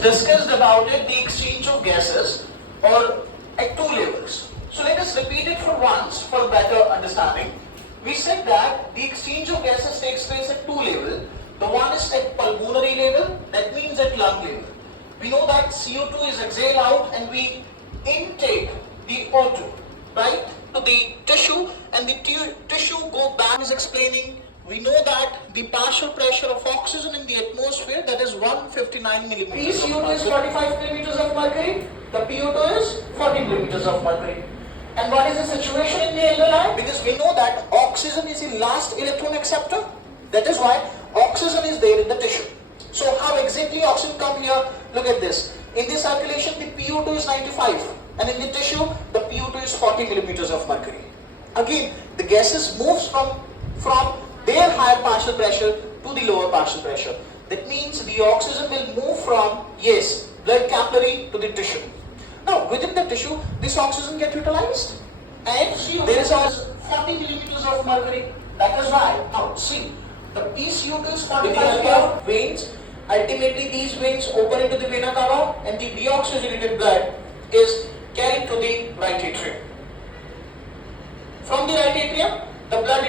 just discussed about it, the exchange of gases or at two levels. So let us repeat it for once for better understanding. We said that the exchange of gases takes place at two levels. The one is at pulmonary level, that means at lung level. We know that CO2 is exhaled out and we intake the O2, right, to the tissue, and the tissue go back. Is explaining, we know that the partial pressure of oxygen in the atmosphere, that is 159 millimeters. CO2 is 45 millimeters of mercury, the PO2 is 40 millimeters of mercury. And what is the situation in the alveoli? Because we know that oxygen is the last electron acceptor, that is why oxygen is there in the tissue. So how exactly oxygen come here? Look at this. In the circulation, the PO2 is 95, and in the tissue, the PO2 is 40 millimeters of mercury. Again, the gases moves from their higher partial pressure to the lower partial pressure. That means the oxygen will move from, yes, blood capillary to the tissue. Now, within the tissue, this oxygen get utilized, and there is also 40 millimeters of mercury. That is why, now see, the PCO2 is 45 veins. Ultimately, these veins open into the vena cava, and the deoxygenated blood is carried to the right atrium. From the right atrium, the blood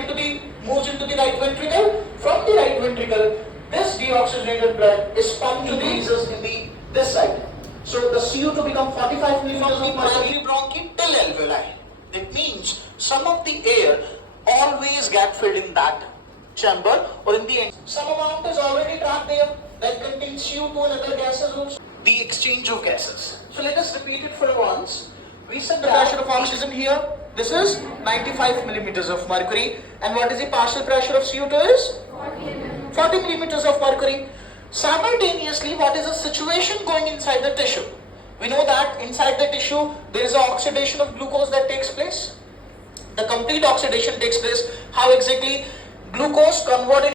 moves into the right ventricle. From the right ventricle, this deoxygenated blood is pumped to the veins in this side. So the CO2 becomes 45 millimeters of mercury bronchi till alveoli. That means some of the air always get filled in that chamber or in the end. Some amount is already trapped there that contains CO2 and other gases also. The exchange of gases. So let us repeat it for once. We said the pressure of oxygen here, this is 95 millimeters of mercury, and what is the partial pressure of CO2 is? 40 millimeters of mercury. Simultaneously, what is the situation going inside the tissue? We know that inside the tissue, there is an oxidation of glucose that takes place. The complete oxidation takes place. How exactly? Glucose converted